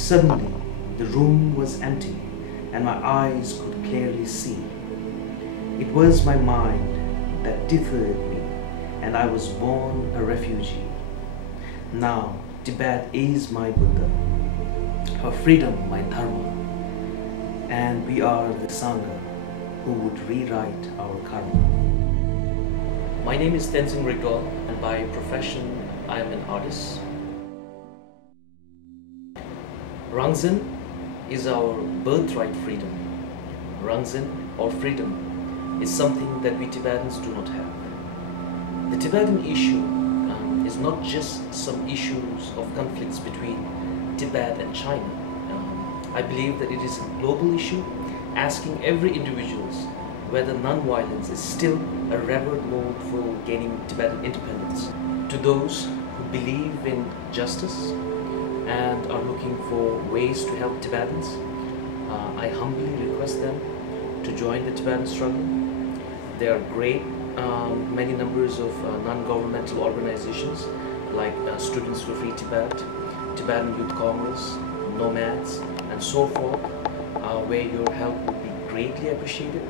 Suddenly, the room was empty and my eyes could clearly see. It was my mind that deterred me, and I was born a refugee. Now, Tibet is my Buddha, her freedom my Dharma, and we are the Sangha who would rewrite our karma. My name is Tenzin Rigdol, and by profession I am an artist. Rangzin is our birthright freedom. Rangzin, or freedom, is something that we Tibetans do not have. The Tibetan issue is not just some issues of conflicts between Tibet and China. I believe that it is a global issue, asking every individual whether non-violence is still a revered mode for gaining Tibetan independence. To those who believe in justice and are looking for ways to help Tibetans, I humbly request them to join the Tibetan struggle. There are many numbers of non-governmental organizations like Students for Free Tibet, Tibetan Youth Congress, Nomads, and so forth, where your help would be greatly appreciated.